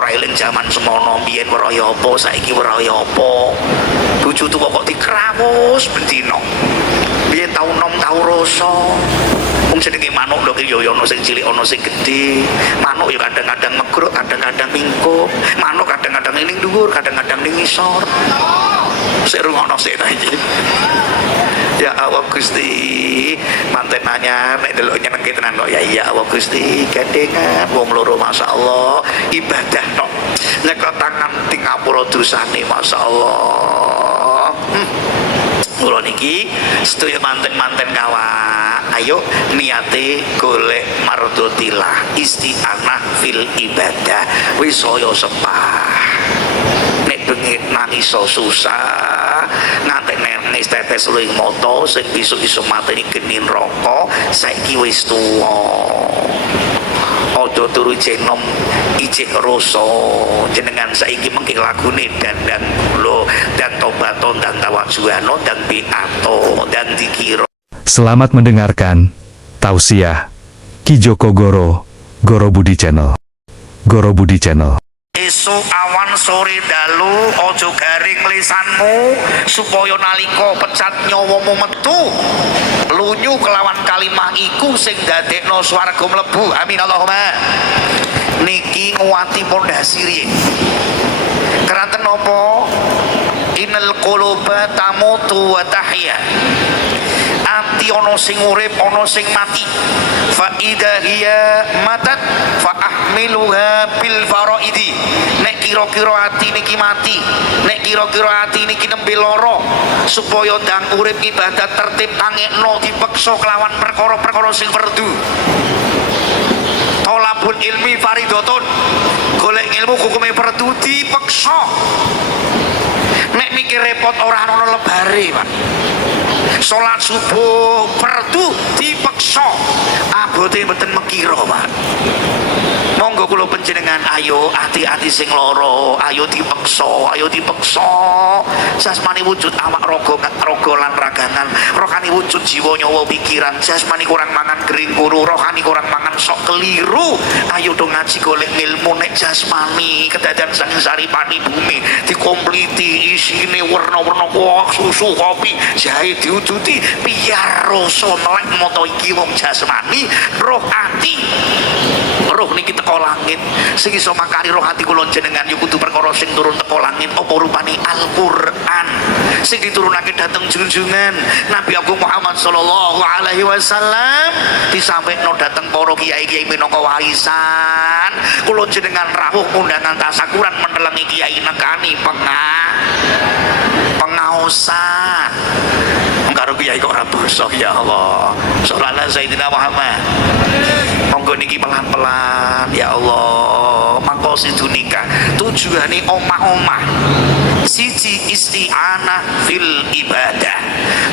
ora eling jaman semono biyen weraya apa saiki weraya apa bojo tuwa kok dikrawus bendina biyen tau nom tau rasa wong jenenge manuk lho ya ana sing cilik ana sing gedhe manuk ya kadang-kadang megruk kadang-kadang mingkup manuk kadang-kadang ning dhuwur kadang-kadang ning ngisor sik rungono sik ta iki ya Allah Gusti manten anyar nek delok nyenengke tenan kok ya iya Allah Gusti gandengan wong loro masyaallah ibadah tok nyekot tangan ting ngapura dosane masyaallah kula niki sedaya manten-manten kawak ayo niate golek mardotilah isti'anah fil ibadah wis saya sepah nek bengi nangis susah ngantek nangis tetes luwih moto sing iso-iso mateni geni neraka saiki wis tuwa aja turu jenom ijik rasa jenengan saiki mengki lagune dan kula dan tobaton dan tawajuhano dan piato dan dikira. Selamat mendengarkan tausiah Ki Joko Goro Budi Channel. Goro Budi Channel. Esuk awan sore dalu ojo garing lisanmu supaya nalika pecat nyawamu metu lunyu kelawan kalimah iku sing dadekno swarga mlebu amin Allahumma niki nguwati pondasi riye keranten napa innal quluba tamutu wa tahya ati ana sing urip ana sing mati fa idza hiya matat fa ahmiluha bil faraidi nek kira-kira ati niki mati nek kira-kira ati niki nembe lara supaya ndang urip ibadat tertib tangekno dipeksa kelawan perkara-perkara sing fardu tolabul ilmi faridatun golek ilmu hukume fardu dipeksa nek mikir repot ora ana lebare Pak salat subuh fardu dipeksa abote mboten mekira Pak monggo kula panjenengan ayo hati-hati sing lara ayo dipeksa jasmani wujud awak raga lan ragangan rohani wujud jiwa nyawa pikiran jasmani kurang mangan kering kuru rohani kurang mangan sok keliru ayo dong ngaji golek ilmu nek jasmani kedadan sang saripani bumi dikompliti isine warna-warna kuah susu kopi jahe diuduti biar rasa melek moto iki wong jasmani roh ati roh niki teko langit sing iso makari roh ati kula jenengan yo kudu perkara sing turun teko langit apa rupane Al-Qur'an sing diturunake dateng junjungan Nabi Agung Muhammad sallallahu alaihi wasallam disampaikan dateng para kiai-kiai minangka warisan kula jenengan rawuh undangan tasakuran mendelengi kiai nekani pengaosan karo kiai kok ora basa ya Allah sallallahu sayyidina Muhammad monggo niki pelan-pelan ya Allah maqasidun nikah tujuane omah-omah siji isti'anah fil ibadah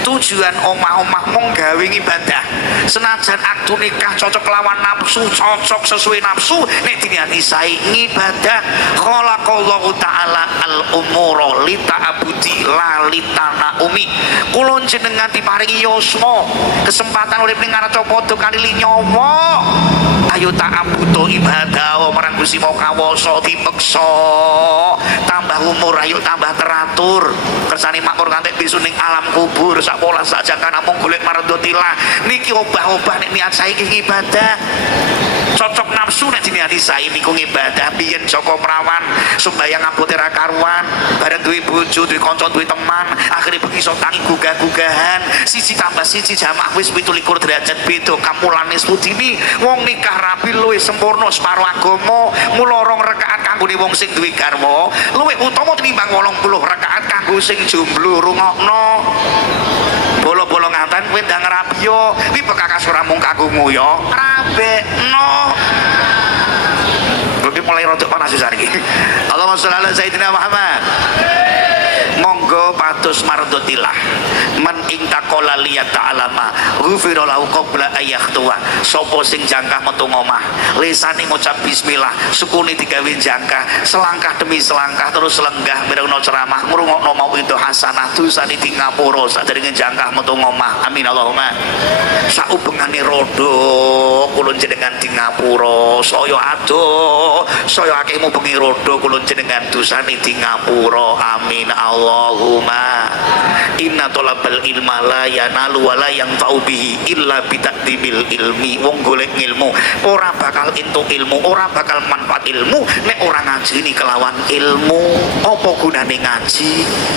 tujuan omah-omah mung gawe ibadah senajan aktu nikah cocok lawan nafsu cocok sesuai nafsu nek diniati sae ibadah khalaqallahu ta'ala al-umura li ta'abudi la li tanaumi kula jenengan diparingi yuswa kesempatan urip ning ngareca padha kali nyawa ayo ta'abudu ibadah marang Gusti mau kawasa dipeksa tambah umur ayo tambah teratur kersane makmur kanthi bisu ning alam kubur sak pola saja kana mung golek mardotilah niki obah-obah nek niat saiki ibadah cocok nafsu nek diniati sae niku ibadah biyen Joko Prawan sembayang abote ra karuan bareng duwe bojo duwe kanca duwe teman akhire bengi iso tangi gugah-gugahan siji tambah siji jamaah wis 17 derajat beda kamulane sedini wong nikah rapi luwih sempurna separo agama mula 2 rakaat kanggone wong sing duwe garwa luwih utama tinimbang 80 rakaat kanggo sing jomblo rungokno bolo-bolo ngaten kowe ndang rabi yo kuwi bekakas ora mung kanggomu yo rabekno mulai rotok panas saiki Allahumma sholli ala sayyidina Muhammad monggo pados mardotilah man ing takola liyat ta'alama ghufira lahu qabla ayakhtuwa sapa sing jangkah metu ngomah lisane ngucap bismillah sukune digawe jangkah selangkah demi selangkah terus lenggah mirengno ceramah ngrungokno mauidho hasanah dosane di ngapura sadurunge jangkah metu ngomah amin Allahumma saubengane rodo kulun jenengan di ngapura saya adoh saya akehmu bengi rodo kulun jenengan dosane di ngapura amin Allahumma inna tolabal ilma la yanalu wa la yanfa'u bihi illa bitaqdimil ilmi wong golek ilmu ora bakal entuk ilmu ora bakal manfaat ilmu nek ora ngaji ni kelawan ilmu apa gunane ngaji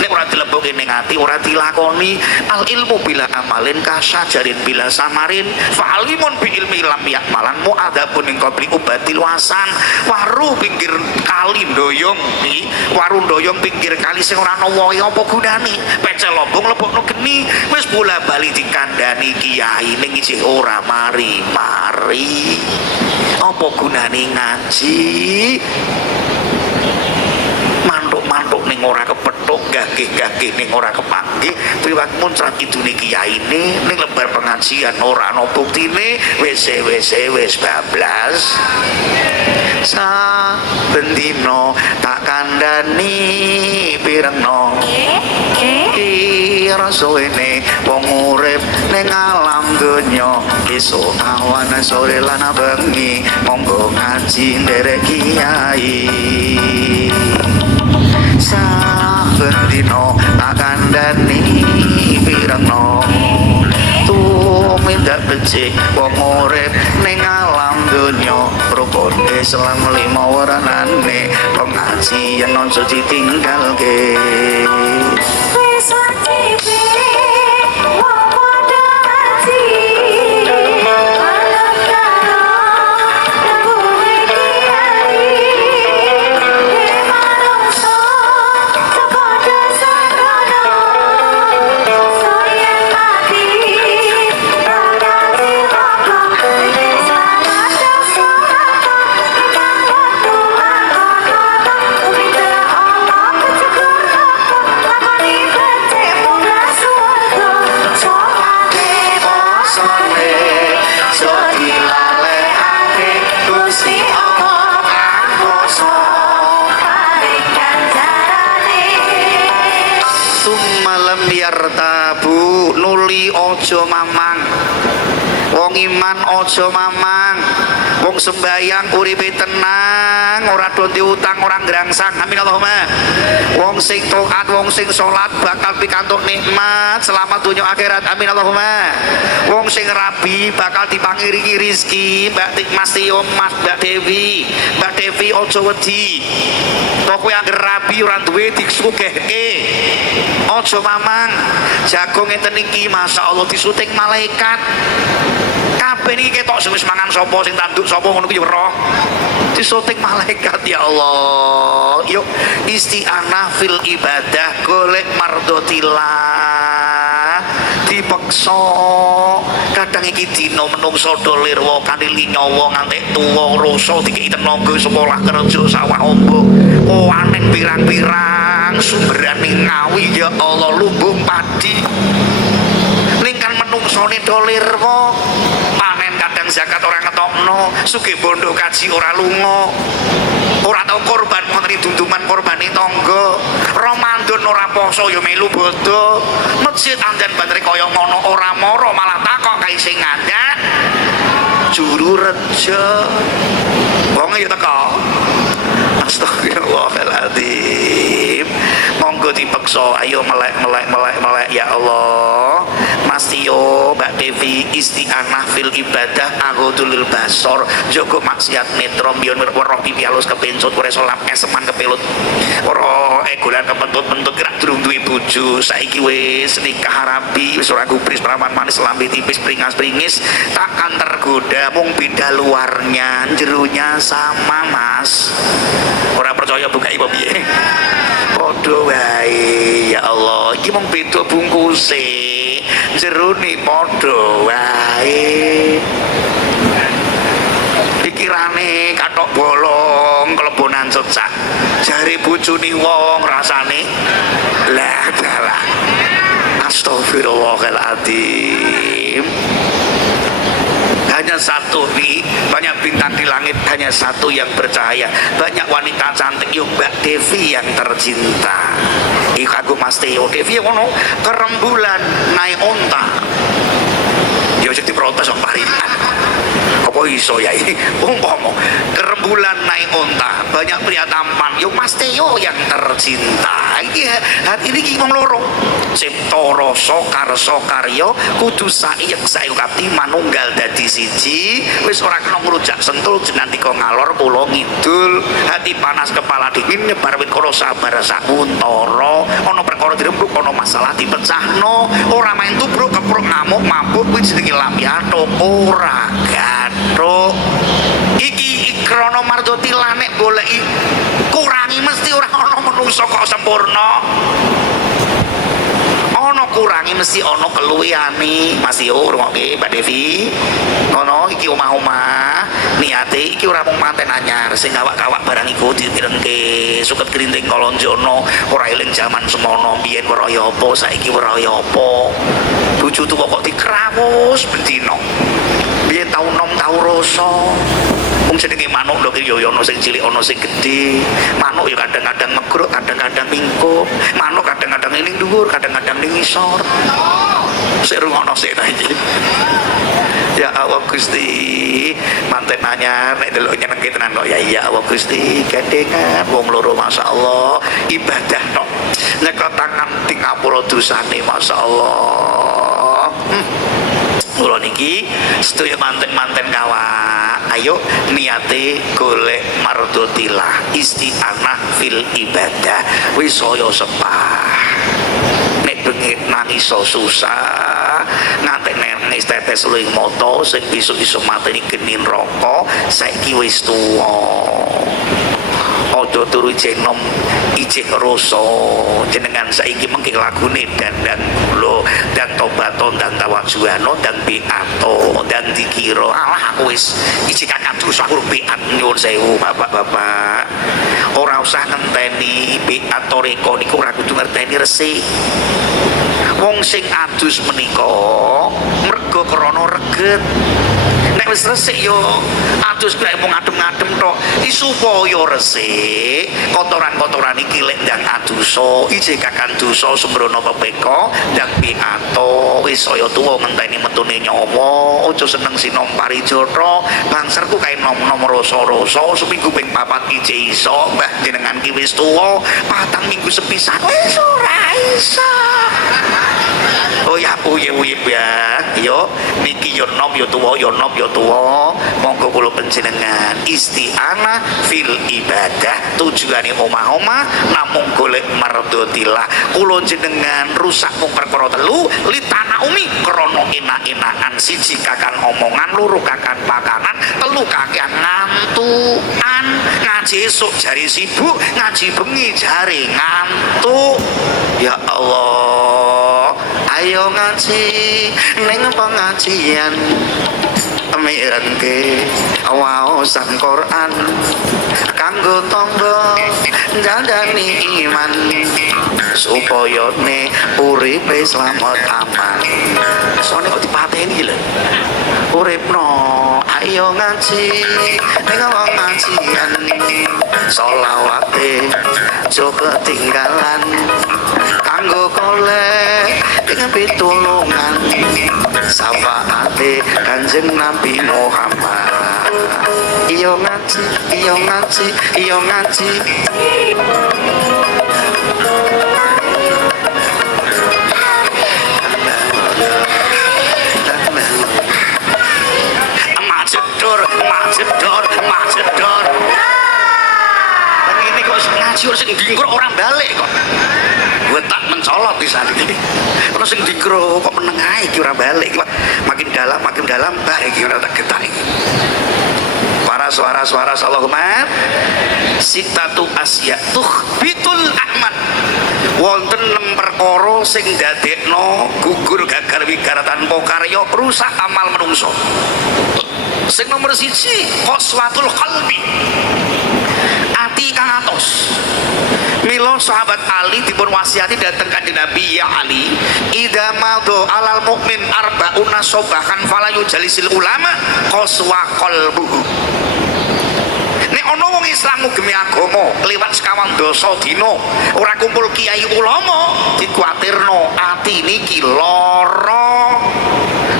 nek ora dilebokke ning ati ora dilakoni al ilmu bila amalin kasajarin bila samarin fa'alimun bi ilmi lam yakmalan mu'adzabun ing qabli ubatil wasan waru pinggir kali ndoyong iki waru ndoyong pinggir kali sing ora ana wohe apa gunane pecel lombong lebokno geni wis bola bali dikandani kiai ning isih ora mari-mari apa gunane ngaji mantuk-mantuk ning ora kepethuk gagih-gagih ning ora kepanggih priwat muncrat idune kiyaine ning lembar pengajian ora ana buktine wis bablas saben dina tak kandhani pirengno rasane wong urip ning alam donya esuk awan sore lan bengi monggo ngaji nderek kiai saben dina tak kandhani pirengno tumindak becik wong urip ning alam donya rukune selang lima waranane pengajian ojo ditinggalke tabu nuli ojo mamang wong iman ojo mamang wong sembayang uripe tenang ora do diutang ora ngrangsang amin Allahumma wong sing taat wong sing salat bakal pikantuk nikmat selamat dunya akhirat amin Allahumma wong sing rabi bakal dipangiringi rezeki Mas Tio Mbak Devi ojo wedi to kowe anggere rabi ora duwe disugihke ojo mamang jago ngeten iki masyaallah disuting malaikat kabeh niki ketok sing wis mangan sapa sing tanduk sapa ngono ku ya roh disuting malaikat ya Allah yuk isti'anah fil ibadah golek mardotillah dipeksa kadang iki dina menungso do lirwa kanthi nyawa nganti tuwa rasa dikeki tenaga sekolah kerja sawah ombok aneh pirang-pirang sumberane ngawi ya Allah lumbung padi lingkan menungsone do lirwa panen kadang zakat ora ngetokno sugih bondo kaji ora lunga ora tau korban ngonteni dunduman korbane tangga Ramadan ora poso ya melu bodho masjid anjen bantre kaya ngono ora mara malah takok kae sing ngandhak juru rejo wong ya teko astagfirullahaladzim monggo dipeksa ayo melek ya Allah Mas Tio Mbak Devi isti'anah fil ibadah aghodulil basor jogo maksiat netro bion roh pipi halus kepencut ora salam eseman kepelut ora egolan kepentut-pentut gerak durung duwe bojo saiki wis nikah rabi wis ora gubris perawan manis lambe tipis pringas-pringis takkan tergoda mung beda luarnya jerunya sama Mas ora percaya buka ibu piye padha wae ya Allah iki mung beda bungkuse jerone padha wae pikirane kathok bolong kelebonan cecak jare bojone wong rasane lah adalah astagfirullahaladzim. Hanya satu nih, banyak bintang di langit, hanya satu yang bercahaya. Banyak wanita cantik, yuk Mbak Devi yang tercinta. Iku aku Mas Theo, Devi yang ngono kerembulan naik onta. Yo jadi protes sama parinan. Apa iso ya ini? Umpama kerembulan naik onta, banyak pria tampan. Yo Mas Theo yang tercinta. Iki hati ini ki wong loro. Cipta rasa karsa karya kudu saiyek sayukati manunggal dadi siji. Wis ora kena ngrujak sentul jenengan kok ngalor kula ngidul. Hati panas kepala dingin nyebar wikara sabar sakuntara. Ana perkara dirembruk, ana masalah dipecahno. Ora main tubruk kepruk ngamuk mabuk kuwi jenenge lampiato ora gathuk. Iki krana mardhati lanek goleki kurangi mesti ora ana manungsa kok sempurna. Ana kurangi mesti ana keluwihane. Mas yo rungokke Mbak Devi. Ngono iki omah-omah niate iki ora mung manten anyar sing kawak-kawak barang iku direngke suket grinting kolonjono ora eling jaman semono biyen weraya apa saiki weraya apa. Bojo tuwa kok dikrawus bendina. Biyen tau nom tau rasa. Wong jenenge manuk lho ki yo ana sing cilik ana sing gedhe. Manuk ya kadang-kadang megruk, kadang-kadang mingkup. Manuk kadang-kadang ning dhuwur, kadang-kadang ning ngisor. Sik rungono sik ta iki. Ya Allah Gusti, manten anyar nek delok nyenengke tenan kok ya iya Allah Gusti. Gandengan wong loro masyaallah ibadah tok. Nyekot tangan di ngapura dosane masyaallah. Kula niki sedaya manten-manten kawak, ayo niate golek mardhotilah isti'anah fil ibadah wis saya sepah. Nek bengi nangis susah, ngantek nangis tetes luwih mata sing iso mateni geni neraka, saiki wis tuwa. Ojo turu ijek nom ijek rasa jenengan saiki mengki lagune dan kula dan tobaton dan tawajuano dan biato dan dikira alah aku wis ijek kakak terus aku biat nyuwun sewu bapak-bapak ora usah ngenteni biato reko niku ora kudu ngerteni resik. Wong sing adus menika mergo krana reget. Nek wis resik yo adus kaya mung adem-adem tok. Supaya resik, kotoran-kotoran iki lek ndang adusa, ijek kakan dosa sembrono pepeka, ndang piato wis saya tuwa ngenteni metune nyawa, aja seneng sinom parijata, bangserku kae nom-nom rasa-rasa, seminggu ping 4 ijek iso, mbah jenengan ki wis tuwa, 4 minggu sepisan wis ora iso. Oh ya uyip-uyip ya. Yo niki yo nom yo tuwa, yo nom yo tuwa. Monggo kula panjenengan isti'anah fil ibadah. Tujuane omah-omah namung golek mardhotilah. Kula jenengan rusak mung perkara telu, litana umi krana enak-enakan, siji kakan omongan, loro kakan pakanan, telu kakan ngantukan. Ngaji esuk jari sibuk, ngaji bengi jari ngantuk. Ya Allah, ayo ngaji ning pengajian mirengke waosan Quran kanggo tangga njandani iman supaya ne uripe slamet aman. Sone kok dipateni lho. Uripno ayo ngaji ning pengajian selawate aja ketinggalan kanggo golek dengan pitulungan syafaate Kanjeng Nabi Muhammad. Iyo ngaji, iyo ngaji, iyo ngaji. Macedor, macedor, macedor. Ini kok ngaji orang sing dingkur orang balik kok. Gue tak mencolot di sana ini. Kalau sing dingkur kok menengahi kira balik, makin dalam, baik kira tak getak ini. Para suara-suara Allahumma sitatu asya bitul ahmad. Wonten 6 perkara sing dadekno gugur gagal wigar tanpa karya rusak amal menungso. Sing nomor 1 qaswatul qalbi. Ati kang atos. Mila sahabat Ali dipun wasiati dateng kanjeng Nabi, ya Ali, idza madha alal mukmin arbauna sobahan fala yujalisil ulama qaswa qalbuhu. Nek ana wong Islam ngugemi agama liwat sekawan dosa dina ora kumpul kiai ulama, dikuatirno ati niki lara.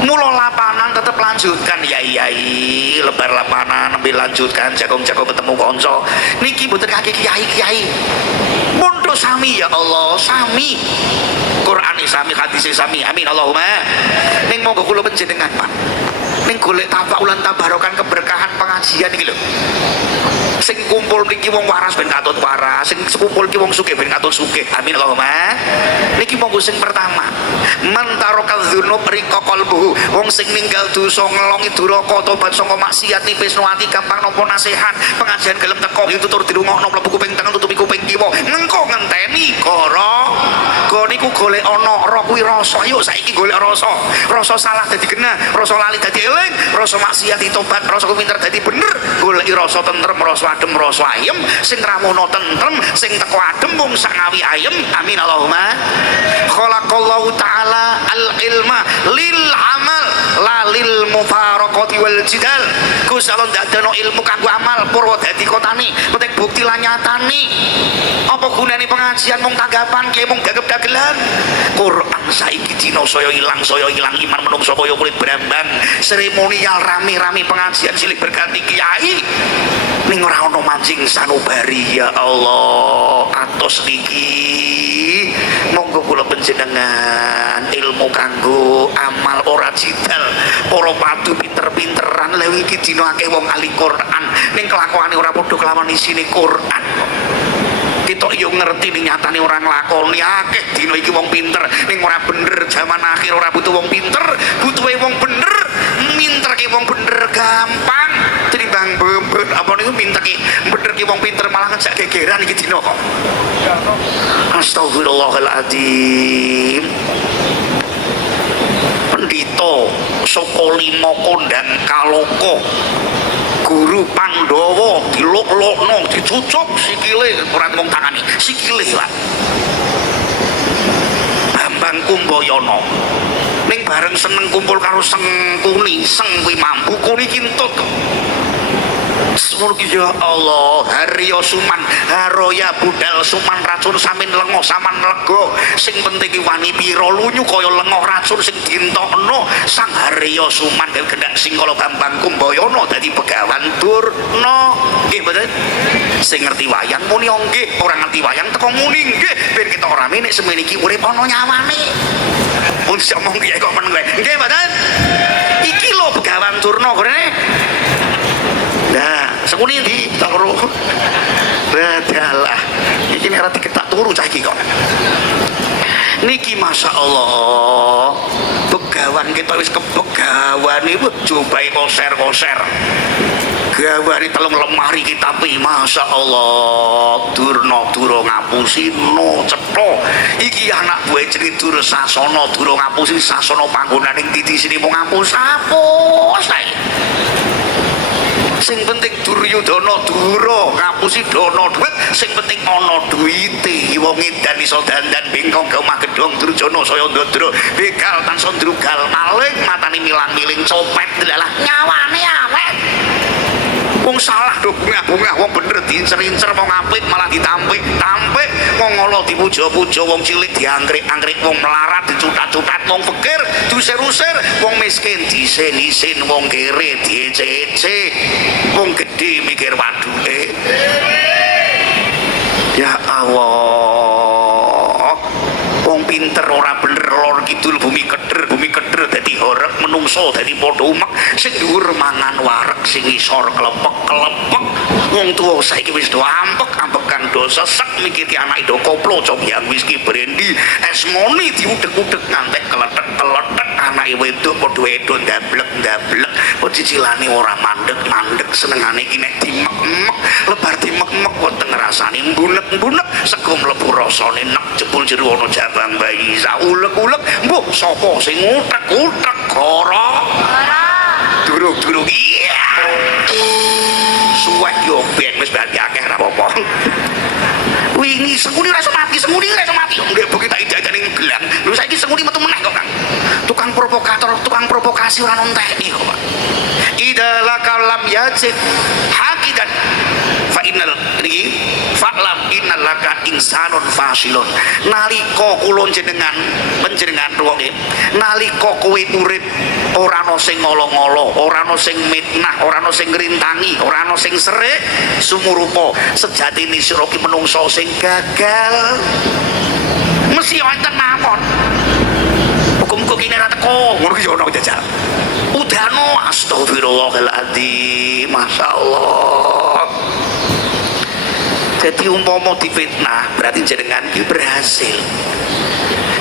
Mula lapanan tetep lanjutkan ya yai, lebar lapanan ambil lanjutkan jagung-jagung ketemu kanca. Niki mboten kaki kiai-kiai. Pundho sami ya Allah, sami. Qur'ane sami, hadise sami. Amin Allahumma. Ning monggo kula panjenengan, Pak. Ning golek tafaulan tabarokan keberkahan pengajian iki lho. Sing kumpul niki wong waras ben katut waras, sing kumpul ki wong sugih ben katut sugih. Amin Allahumma. Niki monggo sing pertama, mantarokal dzunub rika qalbuhu. Wong sing ninggal dosa ngelongi duraka tobat saka maksiat nipis ati gampang nampa nasihat. Pengajian gelem teko ditutur dirungokno mlebu kuping tengen tutupi kuping kiwa. Engko ngenteni goro. Go niku golek ana roh kuwi rasa. Yuk saiki golek rasa. Rasa salah dadi genah, rasa lali dadi eling, rasa maksiat tobat, rasa pinter dadi bener. Goleki rasa tentrem, rasa adem, rasa ayem, sing ramono tentrem, sing teko adem mung sak ngawi ayem. Amin Allahumma. Khalaqallahu taala al-ilma lil amal la lil mufaraqati wal jidal. Gusti Allah ndadekno ilmu kanggo amal, Purwodadi kotane, penting bukti lan nyatane. Apa gunane pengajian mung tanggapan ki mung gagep-dagelan. Quran saiki dina saya ilang iman menungso kaya kulit brambang. Seremonial rame-rame pengajian silih berganti kiai. Ning ora ana mancing sanubari ya Allah. Atos niki monggo kula panjenengan ilmu kanggo amal ora jidal. Para padu pinter-pinteran lha iki dina akeh wong ahli Quran ning kelakuane ora padha kelawan isine Quran. Kita yo ngerti ning nyatane ora nglakoni akeh dina iki wong pinter ning ora bener. Zaman akhir ora butuh wong pinter, butuhe wong bener. Minterke wong bener gampang tinimbang bebet apa niku minterke bener ki wong pinter malah ngejak gegeran iki dina kok. Astagfirullahaladzim. Pendhita saka 5 kondang Kaloko, Guru Pandhawa diluk-lukno, dicucuk sikile, ora mung tangane, sikile lah. Bambang Kumbayana ning bareng seneng kumpul karo Sengkuni, Seng kuwi mampu kuni kintut. Ya Allah, Harya Suman, Haroya budal Suman racun samin lengo saman lego. Sing penting ki wani pira lunyu kaya lengo racun sing dintokno Sang Harya Suman gawe gendak singkala Bambang Kumbayana dadi Begawan Durna. Nggih mboten? Sing ngerti wayang muni nggih, ora ngerti wayang teko muni nggih, ben kita ora menik semene iki urip ana nyawane. Mun samong kiye kok men kowe. Nggih mboten? Iki lho Begawan Durna gorene. Nah, sekuni di turu. Badalah. Iki nek ora diketak turu cah iki kok. Niki Masya Allah, Begawan kita wis kebegawan iku jumpai konser-konser. Gawane telung lemari kitabe Masya Allah. Durna ngapusi no cetha. Iki anak buah jenenge Dursasana, Dura ngapusi sasana panggonan ing titisine mung ngapus hapus ae. Sing penting Duryudana Dura ngapusi dana dhuwit, sing penting ana duwite. Wong edan iso dandan bengkong ke omah gedhong Durjana saya ndadra begal tansah ndrugal maling matane milang-miling copet dalah nyawane awet. Wong salah do bungah-bungah, wong bener diincer-incer, wong apik malah ditampik, wong ngolo dipuja-puja, wong cilik diangkrik-angkrik, wong melarat dicutat-cutat, wong fakir diusir-usir, wong miskin disin-isin, wong kere diece-ece, wong gede mikir waduhe. Ya Allah, wong pinter ora bener lor kidul bumi keder dadi horeg menungso dadi padha umek, sing dhuwur mangan wareg, sing ngisor klepek-klepek. Wong tuwa saiki wis do ampekan do sesek mikir ki anake do koplo cobian whisky brandy es moni diudek-udek ngantek keletek-keletek. Anake wedok padha wedok ndablek-ndablek, cicilane ora mandek-mandek, senengane iki nek dimek-mek, lebar dimek-mek wonten rasane mbunek-mbunek, sego mlebu rasane nek jebul jero ana jabang bayi saulek-ulek. Mbuh sapa sing utek-utek goro? Durung-durung iya. Suwek yo ben wis bali akeh ora apa-apa. Kuwi ini sengudi ora iso mati nggih Bu kita ijajane gelang lho saiki sengudi metu meneh kok Kang tukang provokator tukang provokasi ora nenteni kok Pak idza lakalam yajid hakidan fa innal niki fa'lam innal laka insanun fasilun nalika kula jenengan panjenengan ruweke nalika kowe urip ora ana sing ngolo-ngolo ora ana sing mitnah ora ana sing ngrintangi ora ana sing serik sumurupa sejatine sira ki menungso sing gagal mesti wonten mawon muga-muga kene ra teko ngono ki yo ono jajal udano astagfirullahaladzim masyaallah. Jadi umpama difitnah berarti jenengan ki berhasil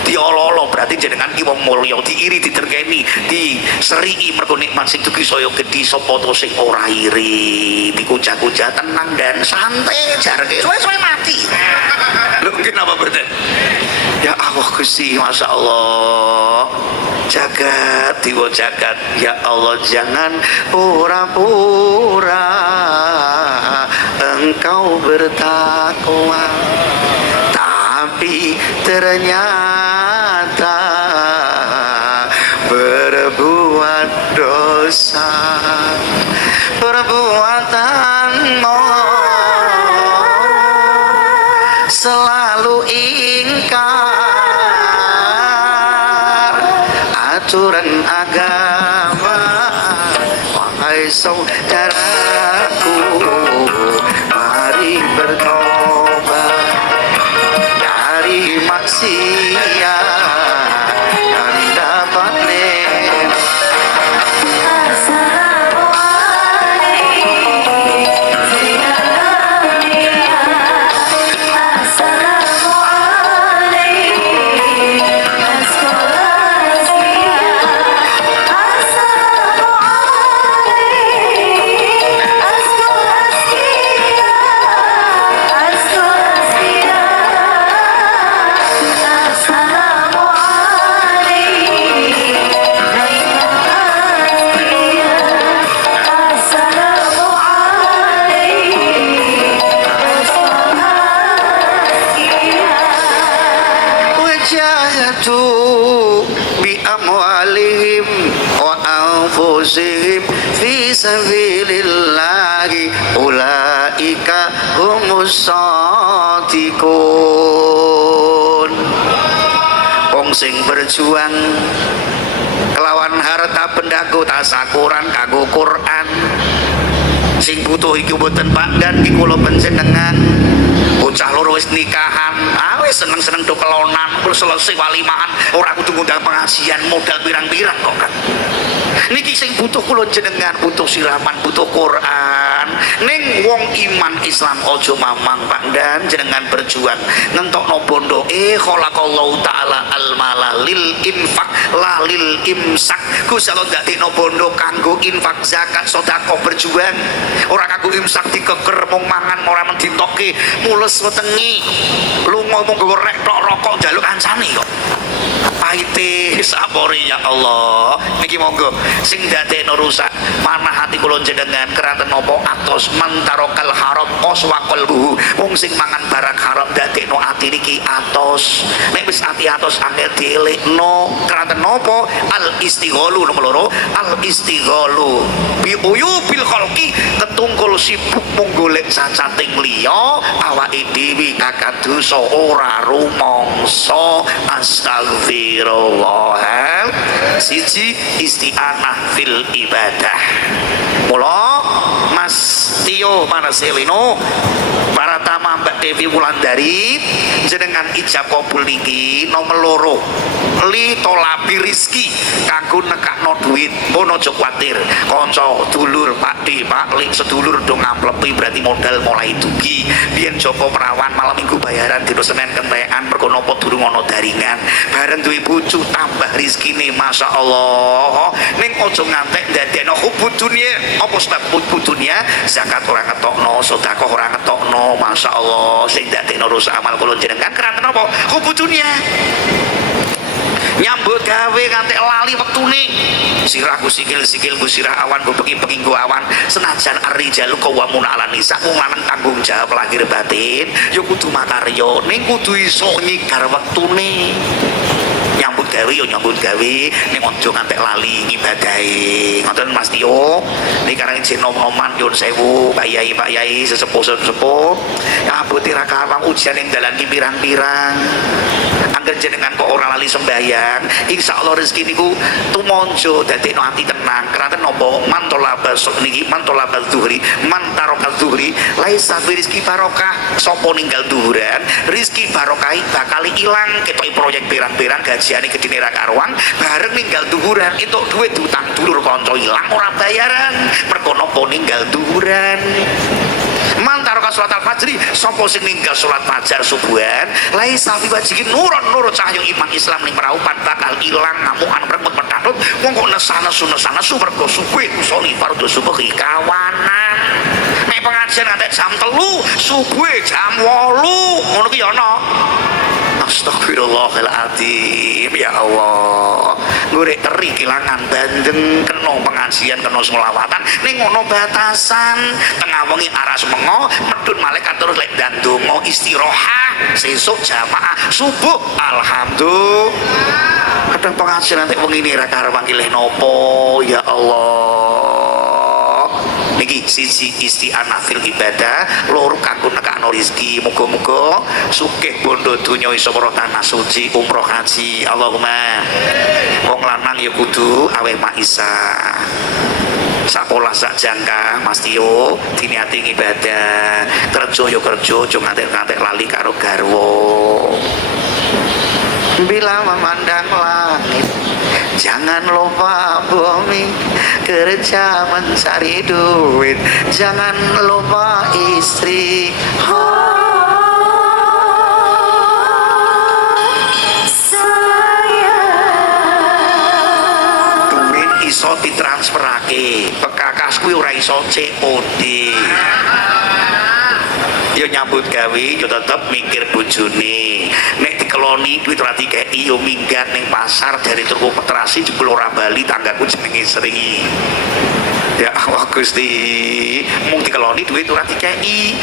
diololo berarti jenengan ki wong mulya diiri diterkeni diseriki mergo nikmat sing dugi saya gedhi sapa to sing ora iri dikucak-kucak tenang dan santai jarke suwe-suwe mati lho mungkin apa betul ya Allah Gusti Masya Allah jagat diwa jagat ya Allah jangan pura-pura engkau bertakwa tapi ternyata berbuat dosa perbuatanmu selalu ingkar aturan agama wahai saudaraku mari bertobat dari maksiat dan dapat nikmat. Wajahatu bi amwalihim wa anfusihim fi sabilillahi ulaika humus shadiqun. Wong sing berjuang kelawan harta bendaku tasakuran kanggo Quran sing butuh iki mboten Pak dan iki kula panjenengan bocah loro wis nikahan wis seneng-seneng do kelonan terus selesai walimahan ora kudu ngundang pengajian modal pirang-pirang kok kan niki sing butuh kula jenengan butuh siraman butuh Quran ning wong iman Islam aja mamang Pak dan jenengan berjuang ngentokno bondo khalaqallahu taala al-mala lil infak la lil imsak Gusti Allah ndadekno bondo kanggo infak zakat sedekah berjuang ora kanggo imsak dikeker mung mangan ora men ditokke mules wetengi lunga mung nggo rek tok rokok njaluk kancane kok paite sapori ya Allah niki monggo sing dadekno rusak manah hati kula jenengan keranten napa atos mantarokal haram oswa qalbuhu wong sing mangan barang haram dadekno ati niki atos nek wis ati atos angel dielekno keranten napa al istighalu nomor loro al istighalu bi uyubil khalqi ketungkul sibuk mung golek cacating liya awake dhewe kakadosa ora rumangsa astagfirullah siji isti'anah fil ibadah mula Mas Tio Manaselino para tama Mbak Devi Wulandari jenengan ijab kabul niki nomor loro li tolabi rizki kanggo nekakno duit pun aja kuwatir kanca dulur Pak D Pak Lik sedulur dong amplepi berarti modal mulai dugi biyen Joko Perawan malam minggu bayaran dino Senin kentekan mergo napa durung ana daringan bareng duwe bojo tambah rizkine Masya Allah ning aja ngantek ndadekno hubud dunia apa sebab hubud dunia zakat ora ngetokno sedekah ora ngetokno Masya Allah sing ndadekno rusak amal kula jenengan keranten apa hubud dunia nyambut gawe ngantek lali wektune sirahku sikil-sikilku sirah awan ku bengi-bengi ku awan senajan ar-rijalu qawwamun 'alan nisa wong lanang tanggung jawab lahir batin ya kudu makarya ning kudu iso nyigar wektune nyambut gawe yo nyambut gawe ning aja ngantek lali ngibadahi ngoten Mas Tio niki karang jek nom-noman nyuwun sewu Pak Yai sesepuh ngabuti ra kawang ujian ing dalan ki pirang-pirang angger jenengan kok ora lali sembayang insyaallah rezeki niku tumonjo dadekno ati tenang kraten napa mantolaba niki mantolaba zuhri mantaraka zuhri laisa fi rizki barokah sapa ninggal duhuran rezeki barokah bakal ilang ketoki proyek pirang-pirang gajiane gedene ra karuan bareng ninggal duhuran entuk duit utang dulur kanca ilang ora bayaran mergo napa ninggal duhuran mantaro ka salat al-fajri sapa sing ninggal salat fajar subuhan laisa fi wajhi nurun cahyo iman Islam ning praupan bakal ilang ngamukan remut petadut wong kok nesana mergo subuh usoni fardhu subuh kawanan nek pengajian ngantek jam 3 subuh jam 8 ngono ki ya ana astagfirullahaladzim ya Allah ngurek teri kilangan bandeng kena pengajian kena selawatan ini ngono batasan tengah wengi aras mengo medun malaikat terus lek dan dongo istirahat sesuk jamaah subuh alhamdulillah kadang pengajian nanti wengi ini raka panggilih nopo ya Allah niki siji isti'anah fil ibadah loro kanggo nekakno rezeki muga-muga sugih bondo donya iso weruh tanah suci umroh haji Allahumma wong lanang ya kudu aweh maisa sakolah sak jangka Mas Tio diniati ibadah kerja ya kerja aja ngantek-ngantek lali karo garwa bila memandang langit jangan lupa bumi kerja mencari duit jangan lupa istri duit iso ditransferake pekakas kuwi ora iso COD yo nyambut gawe yo tetep mikir bojone nek dikeloni duit ora dikeki yo minggat ning pasar dari tuku petrasi jebul ora bali tanggaku jenenge Sri ya Allah Gusti mung dikeloni duit ora dikeki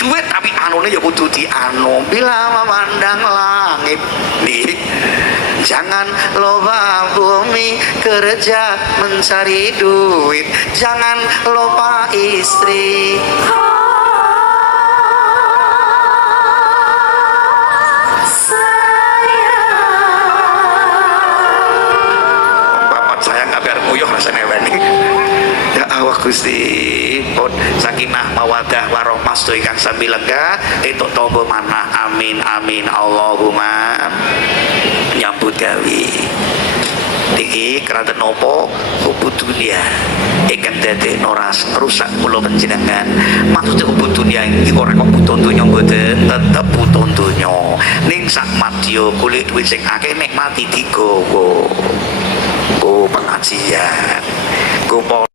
duit tapi anune ya kudu dianu bila memandang langit nih jangan lupa bumi kerja mencari duit jangan lupa istri Gusti pun sakinah mawadah warohmah sedaya kang sami lenggah entuk tombo manah amin amin Allahumma nyambut gawe niki kraten napa hubud dunia ingkang dadekno ras rusak kula panjenengan maksud hubud dunia iki ora kok butuh donya mboten tetep butuh donya ning sak madya kulit duit sing akeh nikmati digowo pengajian go